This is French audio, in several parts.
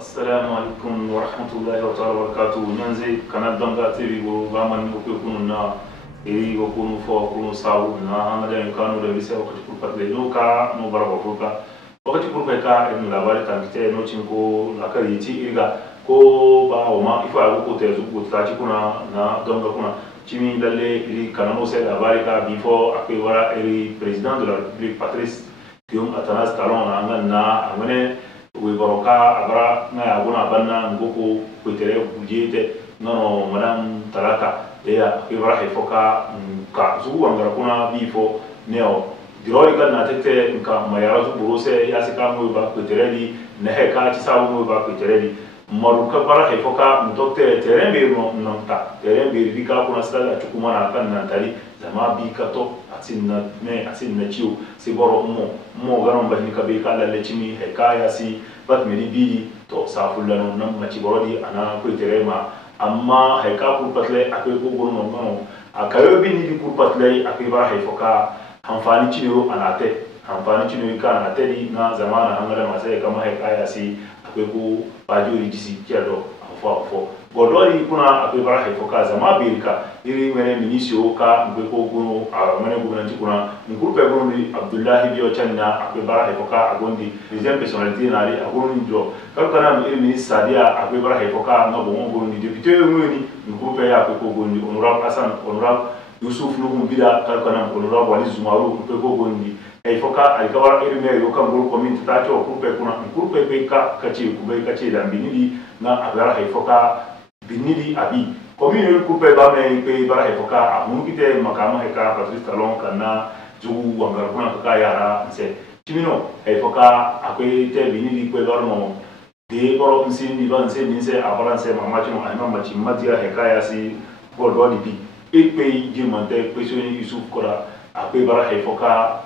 Assalamu alaikum wa rahmatullahi wa ta'ala wa barakatuh. Nyanze kana danga TV go gaman ko kunu na eri go kunu fo kunu sabu na hangada kanu da bisa wakati kurpat le no ka no bara bafuka wakati kurpa ka en labari tan kite no cinko la kari ci irga ko ba o ma ifa go ko te zu ko ta ci kuna na danga kuna cimi dalle iri kana no se labari ka before akwe wara eri president de la République Patrice Guillaume Athanase Talon na ngana amene we baroka abara na yaguna banna ngoko kwetere kujete nono madam talaka ya ibara hefoka ka zuwa ngara kuna bifo neo diroi kan na tete nka mayara zu buruse yasika mu ba kwetere di na heka ci sabu mu ba kwetere di maruka bara hefoka mutokte terembe no nonta terembe rika kuna sala chukuma na kan na tali zama bi kato asin na ciwo sai baro mo ganon bahini ka be kala le chimi he kaya si bat meri bi to safulano nan maci baro di ana ko terema amma he ka ku patle akai ko gono no akayo bi ni ku patle akai ba he foka amfani ciwo anate amfani ciwo ka anate di na zamana hangala masai kama he kaya si akai ko bajuri disi kiado fo godori kuna akwai bara haifoka zama birka iri mene minisio ka ngweko gono mene gubernanti kuna ngrupe gono di Abdullahi Bio Channa akwai bara haifoka agondi deuxième personnalité nari agono ndo kakana iri ministre Sadia akwai bara haifoka ngabo gono di député ngoni ngrupe ya akwai gono di honorable Hassan honorable Yusuf Nuhu Bida kakana honorable Wali Zumaru akwai gono di haifoka alikawara iri mene yoka ngoro community tacho ngrupe kuna ngrupe be ka kachi kubai kachi da binidi na abara haifoka binidi abi commune coupe ba me pe bara hefoka amu kite makama heka Patrice Talon kana zugu wangar kuna ka yara nse timino hefoka akwe te binidi kwe garno de boro nsindi ba nse nse abara nse mama chimo ayma machi madia heka ya si bodo dipi ekpe jimante kwesioni Yusuf Kora akwe bara hefoka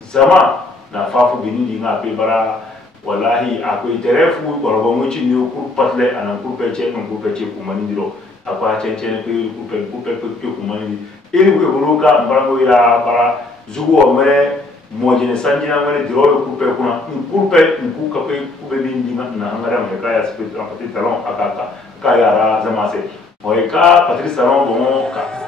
zama na fafu binidi nga akwe bara wallahi akwai terefu gwargwon wucin ne kurpatle a nan kurpece kan kurpece kuma ni diro akwa cence ne kurpe kuma ni iri ke buruka mbarango ya bara zugo mere mojene sanjina mere diro kurpe kuna kurpe ku ka pe kube bindi na hangara me kaya spirit Patrice Talon akaka kaya ra zamase moika Patrice Talon bon ka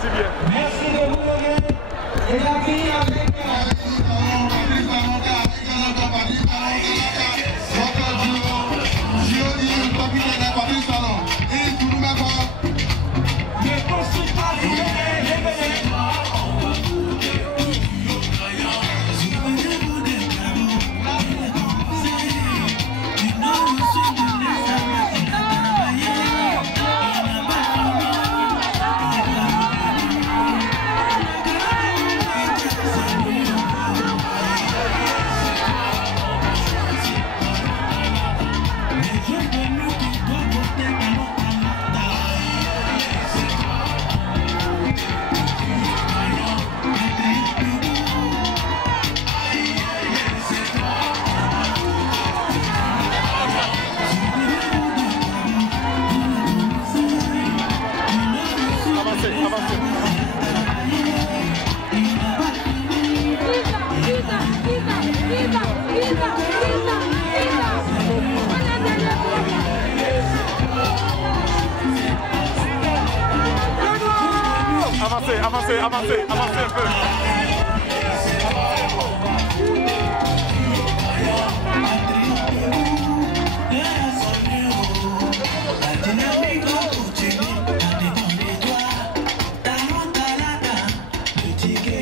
Merci bien. Merci de vous donner. Et la fille avec avancez un peu.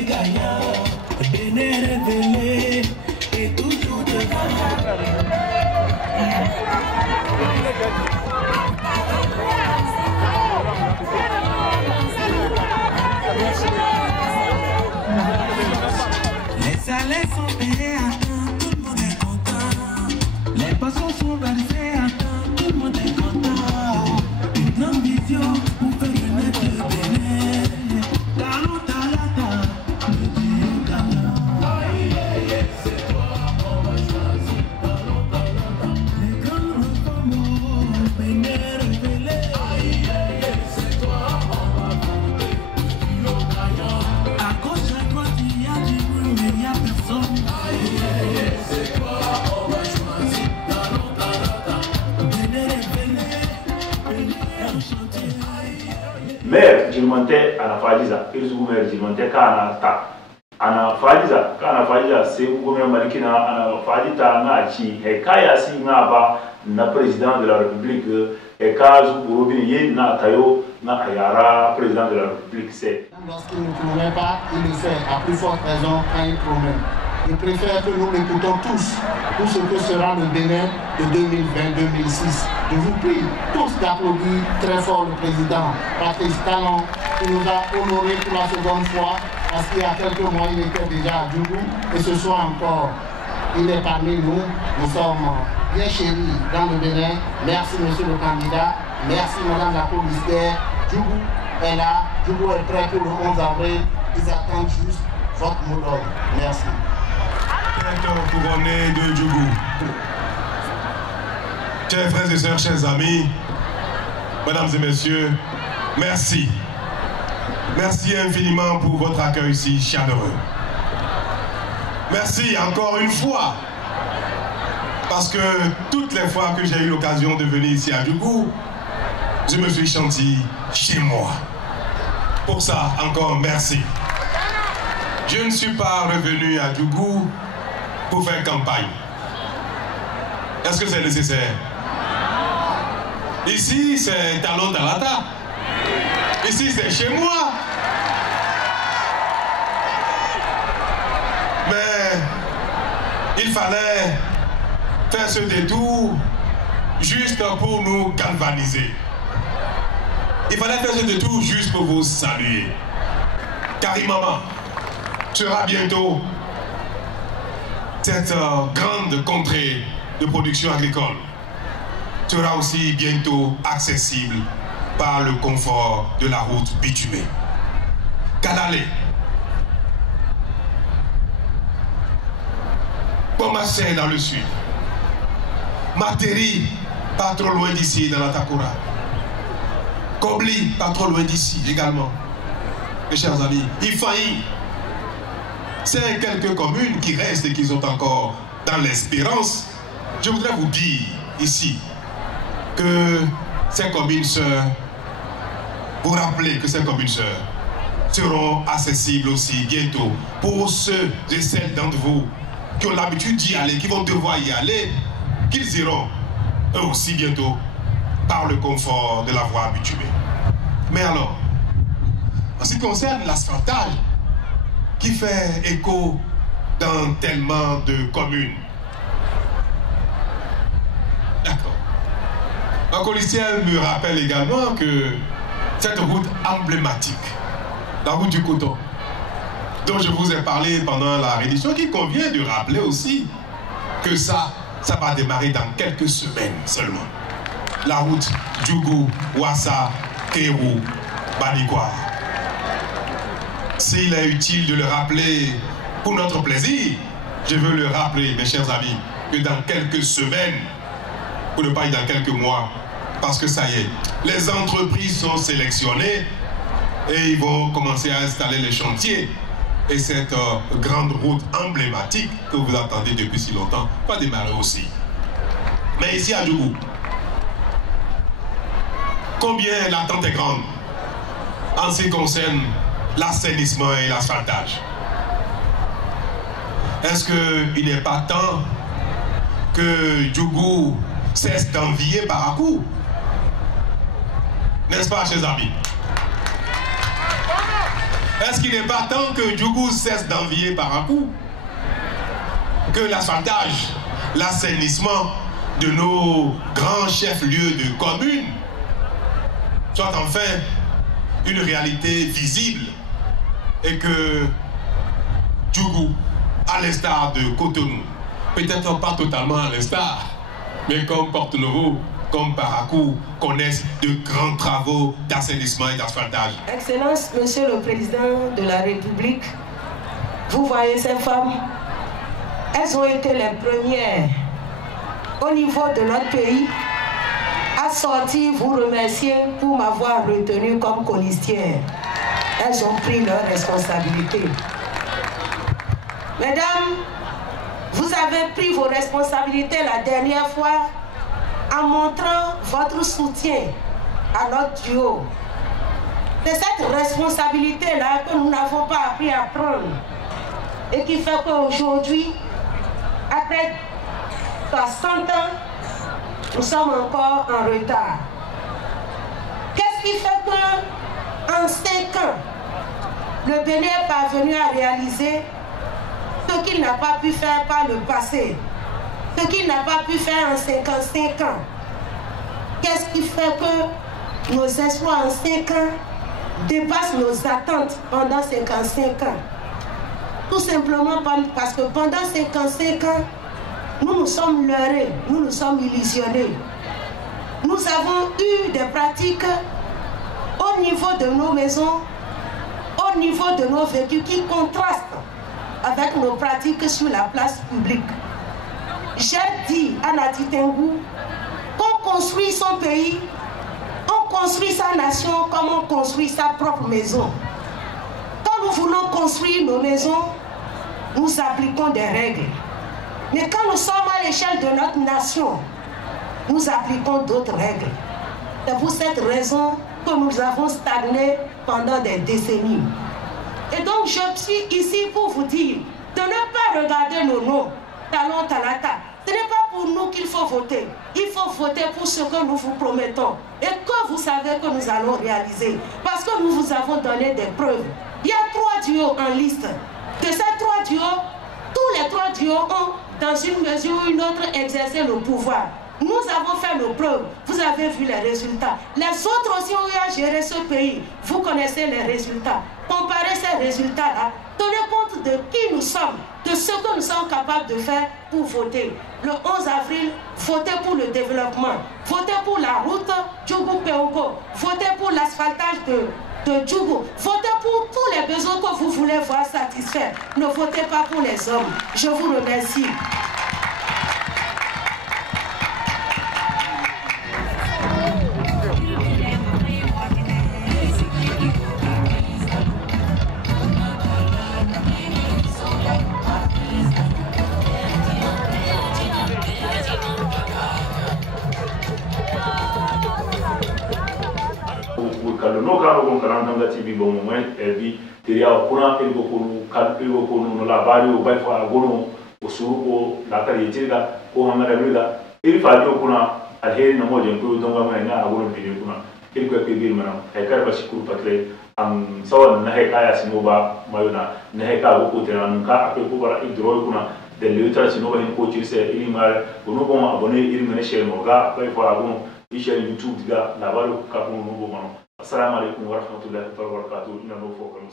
Gagnant, salaires sont payés à temps, tout le monde est content. Les passions sont versées à temps, tout le monde est content. Une ambition pour faire renaître le Bénin. Talon, talata, le Dieu gagnant. C'est toi, on va choisir. Talon, talata. Les grands reformes, le Bénin révélé. C'est toi, on va voter. Le gagnant. À gauche, à droite, il y a du bruit, mais il n'y a personne. C'est toi, on va choisir. Talon, talata. Bénin révélé. Bénin au chantier. maire jilmante ana fajiza irzugu maire jilmante kana ta ana fajiza sai gome malikina ana fajita na ci he kaya si na ba na président de la république e ka zu robin ye na tayo na ayara président de la république c'est lorsqu'il ne promet pas, il le fait à plus forte raison quand il promet. Je préfère que nous l'écoutons tous pour ce que sera le Bénin de 2020-2006. Je vous prie tous d'applaudir très fort le président Patrice Talon qui nous a honorés pour la seconde fois parce qu'il y a quelques mois il était déjà à Djougou et ce soir encore il est parmi nous. Nous sommes bien chéris dans le Bénin. Merci monsieur le candidat, merci madame la commissaire. Djougou est là, Djougou est prêt pour le 11 avril. Ils attendent juste votre mot d'ordre. Merci. Couronné de Djougou. Chers frères et sœurs, chers amis, mesdames et messieurs, merci. Merci infiniment pour votre accueil si chaleureux. Merci encore une fois, parce que toutes les fois que j'ai eu l'occasion de venir ici à Djougou, je me suis senti chez moi. Pour ça, encore merci. Je ne suis pas revenu à Djougou pour faire campagne. Est-ce que c'est nécessaire? Ici, c'est Talon Talata. Ici, c'est chez moi. Mais il fallait faire ce détour juste pour nous galvaniser. Il fallait faire ce détour juste pour vous saluer. Karimama sera bientôt cette grande contrée de production agricole sera aussi bientôt accessible par le confort de la route bitumée. Kadale, Pomassé dans le sud, Materi, pas trop loin d'ici dans la Takura, Kobli, pas trop loin d'ici également. Mes chers amis, Ifaï, c'est quelques communes qui restent et qui sont encore dans l'espérance. Je voudrais vous dire ici que ces communes sœurs, vous rappelez que ces communes sœurs seront accessibles aussi bientôt pour ceux et celles d'entre vous qui ont l'habitude d'y aller, qui vont devoir y aller, qu'ils iront eux aussi bientôt par le confort de la voie bitumée. Mais alors, en ce qui concerne l'asphaltage qui fait écho dans tellement de communes, d'accord. Un policier me rappelle également que cette route emblématique, la route du coton, dont je vous ai parlé pendant la reddition, qui convient de rappeler aussi que ça va démarrer dans quelques semaines seulement. La route Djougou, Ouassa, Kérou, Banikwa. S'il est utile de le rappeler pour notre plaisir, je veux le rappeler, mes chers amis, que dans quelques semaines, pour ne pas dire dans quelques mois, parce que ça y est, les entreprises sont sélectionnées et ils vont commencer à installer les chantiers. Et cette grande route emblématique que vous attendez depuis si longtemps va démarrer aussi. Mais ici à Djougou, combien l'attente est grande en ce qui concerne l'assainissement et l'asphaltage? Est-ce qu'il n'est pas temps que Djougou cesse d'envier Parakou? N'est-ce pas, chers amis? Est-ce qu'il n'est pas temps que Djougou cesse d'envier Parakou? Que l'asphaltage, l'assainissement de nos grands chefs-lieux de communes soit enfin une réalité visible et que Djougou à l'instar de Cotonou. Peut-être pas totalement à l'instar, mais comme Porto-Novo, comme Parakou, connaissent de grands travaux d'assainissement et d'asphaltage. Excellence, Monsieur le Président de la République, vous voyez ces femmes, elles ont été les premières au niveau de notre pays à sortir vous remercier pour m'avoir retenu comme colistière. Elles ont pris leurs responsabilités. Mesdames, vous avez pris vos responsabilités la dernière fois en montrant votre soutien à notre duo. C'est cette responsabilité-là que nous n'avons pas appris à prendre et qui fait qu'aujourd'hui, après 60 ans, nous sommes encore en retard. Qu'est-ce qui fait qu'en 5 ans, le Bénin est parvenu à réaliser ce qu'il n'a pas pu faire par le passé, ce qu'il n'a pas pu faire en 55 ans? Qu'est-ce qui fait que nos espoirs en 5 ans dépassent nos attentes pendant 55 ans? Tout simplement parce que pendant 55 ans, nous nous sommes leurrés, nous nous sommes illusionnés. Nous avons eu des pratiques au niveau de nos maisons, au niveau de nos véhicules qui contrastent avec nos pratiques sur la place publique. J'ai dit à Nati Tengou qu'on construit son pays, on construit sa nation comme on construit sa propre maison. Quand nous voulons construire nos maisons, nous appliquons des règles. Mais quand nous sommes à l'échelle de notre nation, nous appliquons d'autres règles. C'est pour cette raison que nous avons stagné pendant des décennies. Et donc je suis ici pour vous dire de ne pas regarder nos noms, talon talata. Ce n'est pas pour nous qu'il faut voter. Il faut voter pour ce que nous vous promettons et que vous savez que nous allons réaliser. Parce que nous vous avons donné des preuves. Il y a 3 duos en liste. De ces 3 duos, tous les 3 duos ont, dans une mesure ou une autre, exercé le pouvoir. Nous avons fait nos preuves. Vous avez vu les résultats. Les autres aussi ont eu à gérer ce pays. Vous connaissez les résultats. Comparez ces résultats-là. Tenez compte de qui nous sommes, de ce que nous sommes capables de faire pour voter. Le 11 avril, votez pour le développement. Votez pour la route Djougou-Péogo. Votez pour l'asphaltage de Djougou. Votez pour tous les besoins que vous voulez voir satisfaits. Ne votez pas pour les hommes. Je vous remercie. Kalau no kano kon kanan tanga TV bon moment bi teria kuna elgo kono kalpego kono no labari o bai fa gono o suru o la kari tirga o hamara biga il fa dio kuna alheri na moje ko donga mai na agono video kuna il ko ke bil manam e kar ba shikuru patre am sawan na he kaya sino ba mayuna na he ka ko tera nan ka ape ko bara idro kuna de leutra sino ba ko tirse il mare ono bon abonné il mene share mo ga bai fa agono i share YouTube diga labari ka ko no bo mano. Assalamu alaikum warahmatullahi wabarakatuh. Ina no fo kan